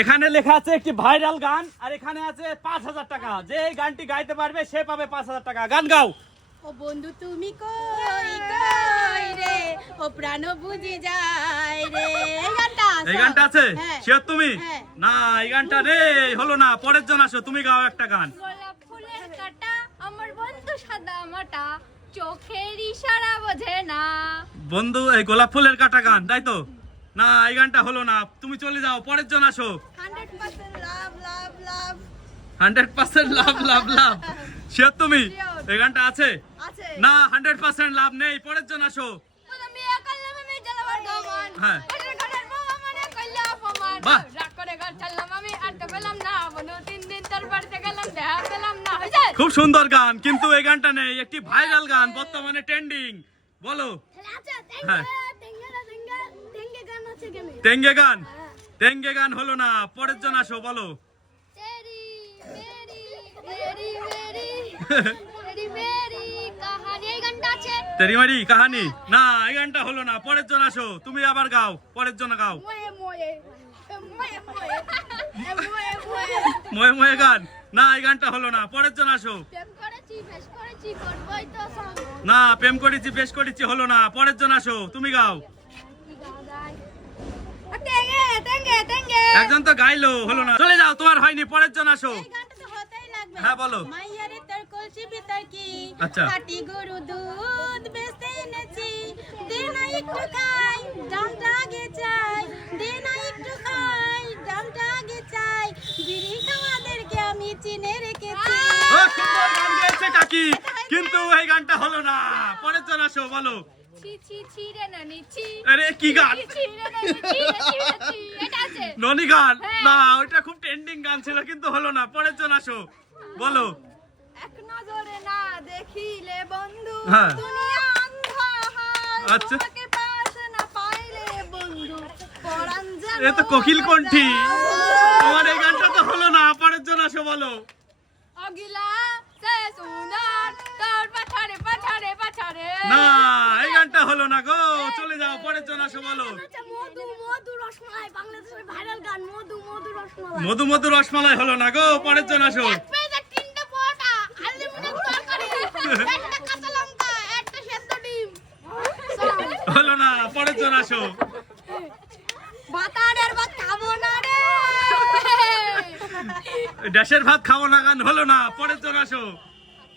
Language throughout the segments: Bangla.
এখানে লেখা আছে একটি ভাইরাল গান আর এখানে আছে পাঁচ হাজার টাকা। যে গানটি গাইতে পারবে সে পাবে পাঁচ হাজার টাকা। গান গাও। ও বন্ধু তুমি কই কই রে? ও প্রাণ বুঝে যায় রে। এই গানটা এই গানটা আছে? হ্যাঁ। শিওর তুমি? হ্যাঁ। না এই গানটা রে হলো না। পরের জন আসো তুমি গাও একটা গান। গোলাপ ফুলের কাটা আমার বন্ধু সাদা মাটা চোখের ইশারা বোঝে না। বন্ধু এই গোলাপ ফুলের কাটা গান তাই তো? না এই গানটা হলো না। তুমি চলে যাও পরের জন আসো। Hundred percent love love love. Sure তুমি? এই গানটা আছে? না হান্ড্রেড পার্সেন্ট লাভ নেই পরের জন আসো। হ্যাঁ। খুব সুন্দর গান কিন্তু এই গানটা নেই একটি ভাইরাল গান বর্তমানে ট্রেন্ডিং বলো। হ্যাঁ টেঙ্গে গান। তেঙ্গে গান হলো না পরের জন আসো বলো। তেরি মারি কাহানি। না এই গানটা হলো না পরের জন আসো তুমি আবার গাও পরের জন গাও। ময়ে ময়ে গান। না এই গানটা হলো না পরের জন আসো। না প্রেম করেছি বেশ করেছি হলো না পরের জন আসো তুমি গাও। তেঙ্গে একজন তো গাইলো হলো না। চলে যাও তোমার হয়নি পরের জন আসো। এই গানটা তো হতেই লাগবে। হ্যাঁ, বলো। মাইয়ারে তোর কলসি ভিতর আচ্ছা। খাঁটি গরু দুধ বেচতে এনেছি। দে না একটু খাই দামটা আগে চাই। দে না একটু খাই দামটা আগে চাই। বিড়ি খাওয়াদেরকে আমি চিনে রেখেছি। ও সুন্দর গান গেয়েছে কাকি। কিন্তু এই গানটা হলো না। পরের জন আসো বলো। ছি ছি ছি রে নানি ছি। আরে কি গান? ছি রে নানি ছি ননি গান? হ্যাঁ। না ওইটা খুব ট্রেন্ডিং গান ছিল কিন্তু হলো না। পরের জন আসো বলো। এক নজরে না দেখিলে বন্ধু। দুনিয়া হয় আচ্ছা। পাশে না পাইলে বন্ধু পরাণ এ তো কোকিল কণ্ঠী। তোমার এই গানটা তো হলো না পরের জন আসো বলো। অগিলা সে সুনার তোর পাছারে পাছারে পাছারে। না হলো না গো? চলে যাও পরের জন আসো বলো। মধু মধু রসমালাই হলো না গো? পরের জন আসো। হলো না পরের জন আসো। ড্যাশের ভাত খাব না গান হলো না পরের জন আসো।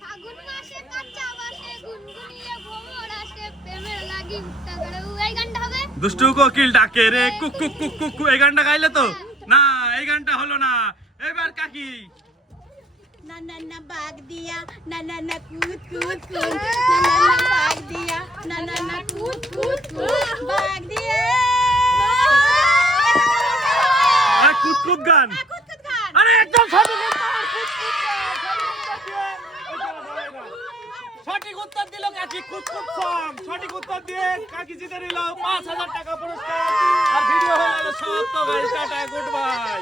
ফাগুন মাসে কাঁচা বাসে গুনগুনিয়ে ভোমরা দুষ্টু কোকিল ডাকে রে, কুক কুক কুক কুক। এই গানটা গাইলে তো? না, এই গানটা হলো না। এবার কাকি। না না না বাগ দিয়া, না না না, কুত কুত কুত। বাগ দিয়া, না বাগ দিয়া আর কুক কুক গান কুত কুত গান আরে একদম সঠিক উত্তর, কুক কুক গান, সঠিক উত্তর দিল কাকি খুব খুব কম সঠিক উত্তর দিয়ে কাকি জিতে নিল পাঁচ হাজার টাকা পুরস্কার। আর ভিডিও হয়ে গেল সত্য ভাই, টাটা গুড বাই